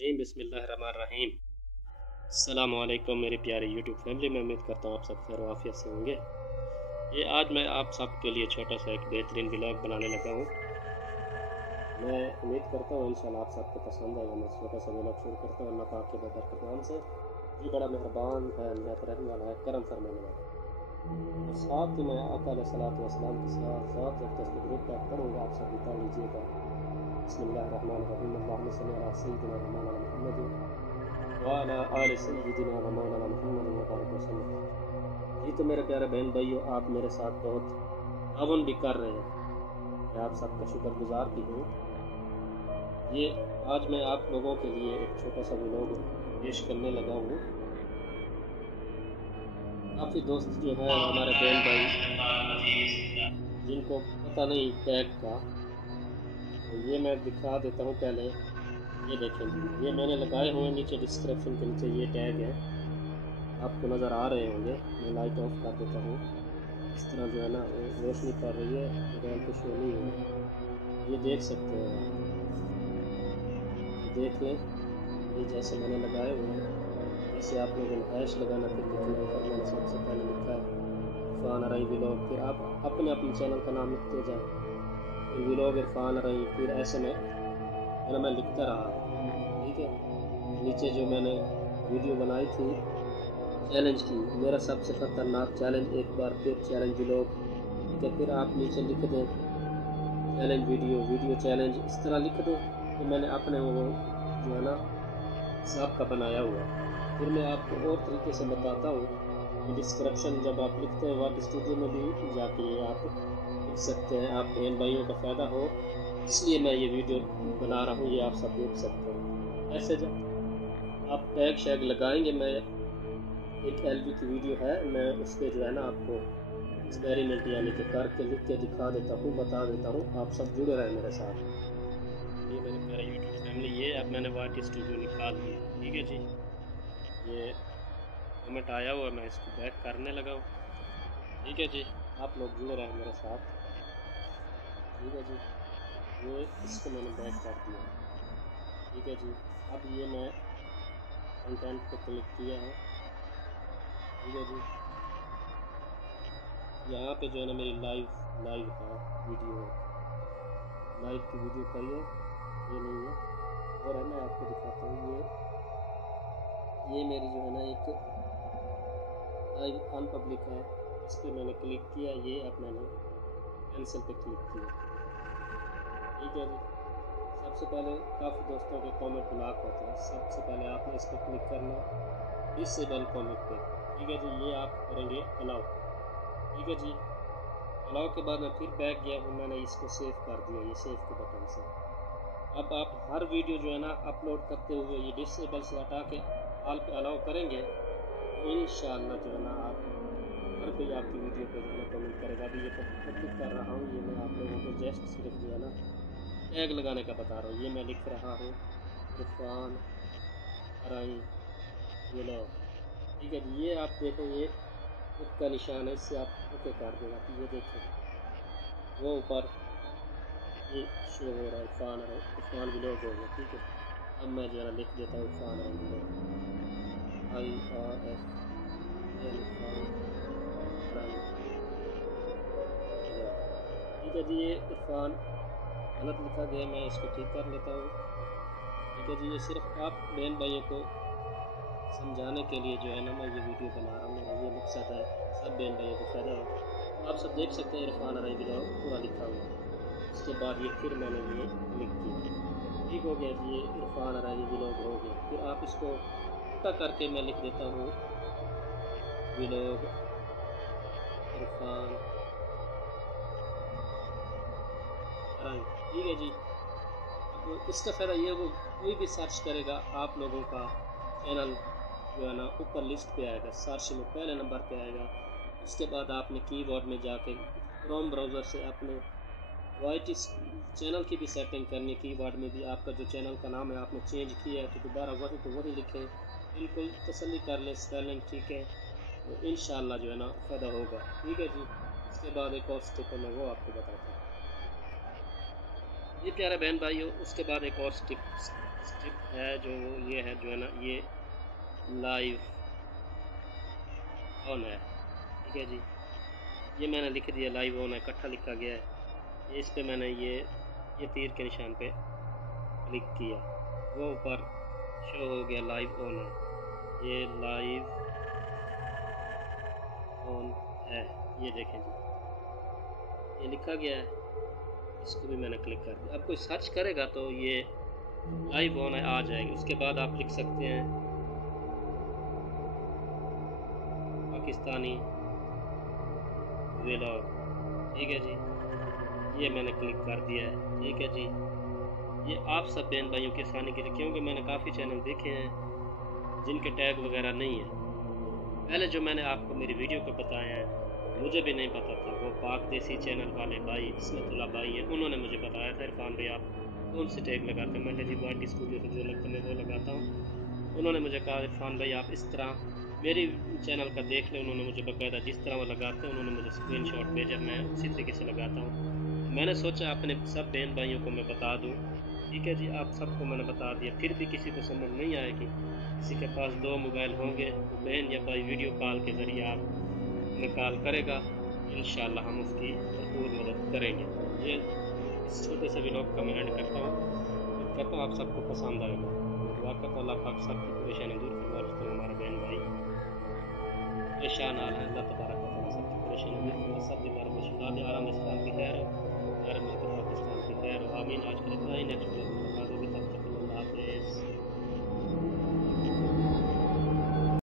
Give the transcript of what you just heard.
रजीम बिस्मिल्लाहिर्रहमानिर्रहीम। अस्सलाम वालेकुम मेरी प्यारी यूट्यूब फैमिली में उम्मीद करता हूँ आप सब खैर आफियत से होंगे। ये आज मैं आप सब के लिए छोटा सा एक बेहतरीन व्लॉग बनाने लगा हूँ। मैं उम्मीद करता हूँ इंशाल्लाह आप सबको पसंद आएगा। मैं छोटा सा व्लॉग शुरू करता हूँ अल्लाह पाक के बरकत नाम से। ये बड़ा मेहरबान है, निहायत रहने वाला है, करम फरमाने वाला है। और साथ ही मैं आका अलैहिस्सलातु वस्सलाम के साथ साथ जब तस्वीर का पढ़ूँगा आप सब बता लीजिएगा। बिस्मिल्लाहिर्रहमानिर्रहीम। अल्लाहुम्मा सल्ली अला सय्यिदिना व मौलाना मुहम्मद व अला आलि सय्यिदिना व मौलाना मुहम्मद व बारिक वसल्लम। जी तो मेरे प्यारे बहन भाइयों, आप मेरे साथ बहुत ताउन भी कर रहे हैं। मैं आप सबका शुक्रगुजार भी हूँ। ये आज मैं आप लोगों के लिए एक छोटा सा व्लॉग पेश करने लगा हूँ। काफ़ी दोस्त जो है हमारे बहन भाई जिनको पता नहीं टैग का, तो ये मैं दिखा देता हूँ। पहले ये देखें जी, ये मैंने लगाए हुए नीचे डिस्क्रिप्शन के नीचे ये टैग है, आपको नज़र आ रहे होंगे। मैं लाइट ऑफ कर देता हूँ। इस तरह जो है ना वो रोशनी पड़ रही है, मोबाइल पे शो नहीं है। ये देख सकते हैं आप, ये देख लें। ये जैसे मैंने लगाए हुए हैं, जैसे आप लोगों ने हैश लगाना फिर लिखना है। ऊपर मैंने सबसे पहले लिखा है इरफान अरई व्लॉग, फिर आप अपने अपने चैनल का नाम लिखते जाएँ, फिर व्लॉग इरफान अरई, फिर ऐसे में मैं लिखता रहा। ठीक है, नीचे जो मैंने वीडियो बनाई थी चैलेंज की, मेरा सबसे ख़तरनाक चैलेंज, एक बार फिर चैलेंज व्लॉग, ठीक है, फिर आप नीचे लिख दें चैलेंज वीडियो चैलेंज, इस तरह लिख दें। तो मैंने अपने वो जो है ना हिसाब का बनाया हुआ है। फिर मैं आपको और तरीके से बताता हूँ। ये डिस्क्रिप्शन जब आप लिखते हैं वर्ड स्टूडियो में भी जाके ये आप लिख सकते हैं, आप बहन भाइयों का फ़ायदा हो, इसलिए मैं ये वीडियो बना रहा हूँ। ये आप सब देख सकते हैं। ऐसे जब आप टैग शैग लगाएंगे, मैं एक एलबी की वीडियो है, मैं उस पर जो है ना आपको एक्सपेरिमेंट यानी कि करके लिख के दिखा देता हूँ, बता देता हूँ। आप सब जुड़े रहें मेरे साथ। ये मेरे प्यारे यूट्यूब फैमिली, ये अब मैंने वर्ड स्टूडियो निकाल लिया। ठीक है जी, ये कमेंट आया हुआ, मैं इसको बैक करने लगा हूँ। ठीक है जी, आप लोग जुड़े रहें मेरे साथ। ठीक है जी, ये इसको मैंने बैक कर दिया। ठीक है जी, अब ये मैं कंटेंट पे क्लिक किया है। ठीक है जी, यहाँ पे जो है ना मेरी लाइव है वीडियो, लाइव की वीडियो का ये नहीं है। और है मैं आपको दिखाता हूँ, ये मेरी जो है ना एक लाइव अनपब्लिक है, इस पर मैंने क्लिक किया। ये अब मैंने कैंसिल पे क्लिक किया। ठीक है जी, सबसे पहले काफ़ी दोस्तों के कमेंट ब्लॉक होते हैं, सबसे पहले आपने इस पर क्लिक करना डिसेबल कमेंट पे। ठीक है जी, ये आप करेंगे अलाउ। ठीक है जी, अलाउ के बाद मैं फिर बैक गया हूँ, मैंने इसको सेव कर दिया, ये सेव के बटन से। अब आप हर वीडियो जो है ना अपलोड करते हुए ये डिसेबल से हटा के ऑल पे अलाउ करेंगे, तो इंशाअल्लाह जो है ना आप हर कोई आपकी वीडियो पे जो है ना कमेंट करेगा। अभी ये पब्लिक कर रहा हूँ, ये मैं आप लोगों को जस्ट सिर्फ जो है ना टैग लगाने का बता रहा हूँ। ये मैं लिख रहा हूँ इरफान अरई व्लॉग। ठीक है जी, ये आप देखें, ये एक का निशान है, इससे आप ओके कर दें। आप ये देखें, वो ऊपर ये शो हो रहा है इरफान व्लॉग हो गया। ठीक है, अब मैं जो है लिख देता हूँ इरफान अरई व्लॉग, IRF इरफान अरई व्लॉग। ठीक है जी, ये इरफान गलत लिखा गया, मैं इसको ठीक कर लेता हूँ। ठीक है जी, ये सिर्फ आप बहन भाइयों को समझाने के लिए जो है ना मैं ये वीडियो बना रहा हूँ। मेरा ये मकसद है सब बहन भाइयों को फ़ायदा हो। आप सब देख सकते हैं इरफान अरई व्लॉग पूरा लिखा हुआ है। उसके बाद ये फिर मैंने ये क्लिक किया, ठीक हो गया जी, ये इरफान अरई व्लॉग हो गया। फिर आप इसको उल्टा करके मैं लिख देता हूँ व्लॉग इरफान अरई। ठीक है जी, अब इसका फ़ायदा ये वो कोई भी सर्च करेगा आप लोगों का चैनल जो है ना ऊपर लिस्ट पे आएगा, सर्च में पहले नंबर पे आएगा। उसके बाद आपने कीबोर्ड में जाके क्रोम ब्राउज़र से अपने वाईटी चैनल की भी सेटिंग करनी। कीबोर्ड में भी आपका जो चैनल का नाम है आपने चेंज किया है, तो दोबारा वही तो वही लिखें, बिल्कुल तसल्ली कर लें स्पेलिंग ठीक है, तो इंशाअल्लाह जो है ना फ़ायदा होगा। ठीक है जी, इसके बाद एक और स्टेप है, मैं वो आपको बताता हूँ। ये प्यारे बहन भाइयों, उसके बाद एक और स्टेप स्टिप है जो ये है जो है ना, ये लाइव ऑन है। ठीक है जी, ये मैंने लिख दिया लाइव ऑन है, इकट्ठा लिखा गया है। इस पे मैंने ये तीर के निशान पे क्लिक किया, वो ऊपर शो हो गया लाइव ऑन है। ये लाइव ऑन है, ये देखें जी, ये लिखा गया है। इसको भी मैंने क्लिक कर दिया। अब कोई सर्च करेगा तो ये लाइव ऑन है आ जाएगी। उसके बाद आप लिख सकते हैं पाकिस्तानी व्लॉग। ठीक है जी, ये मैंने क्लिक कर दिया है। ठीक है जी, ये आप सब बहन भाइयों की आसानी के लिए, क्योंकि मैंने काफ़ी चैनल देखे हैं जिनके टैग वगैरह नहीं है। पहले जो मैंने आपको मेरी वीडियो को बताया है, मुझे भी नहीं पता था। वो पाक देसी चैनल वाले भाई इस्मतुल्लाह भाई हैं, उन्होंने मुझे बताया था इरफान भाई आप कौन से टैग लगाते हैं। मैं कहा जी वाटी स्टूडियो से जो लगता है मैं वो लगाता हूँ। उन्होंने मुझे कहा इरफान भाई आप इस तरह मेरी चैनल का देख लें। उन्होंने मुझे बाकायदा जिस तरह वो लगाते हैं उन्होंने मुझे स्क्रीनशॉट भेजा, मैं उसी तरीके से लगाता हूँ। मैंने सोचा अपने सब बहन भाइयों को मैं बता दूँ। ठीक है जी, आप सबको मैंने बता दिया, फिर भी किसी को समझ नहीं आएगी। किसी के पास 2 मोबाइल होंगे तो बहन या भाई वीडियो कॉल के ज़रिए आप में कॉल करेगा, इंशाल्लाह हम उसकी भरपूर मदद करेंगे। ये इस छोटे से व्लॉग का मैं एंड करता हूँ। उम्मीद करता हूँ आप सबको पसंद आएगा। दुआ करता हूँ अल्लाह पाक सबकी परेशानी दूर फरमा। जिस तरह हमारा बहन भाई परेशान आ रहे हैं, अल्लाह तबारक व तआला सबकी परेशानी दूर फरमा। सब बीमारों को शिफा दे, आराम इस्लाम की खैर हो, खैर मुल्क पाकिस्तान की खैर हो। आमीन। आज के लिए इतना ही, नेक्स्ट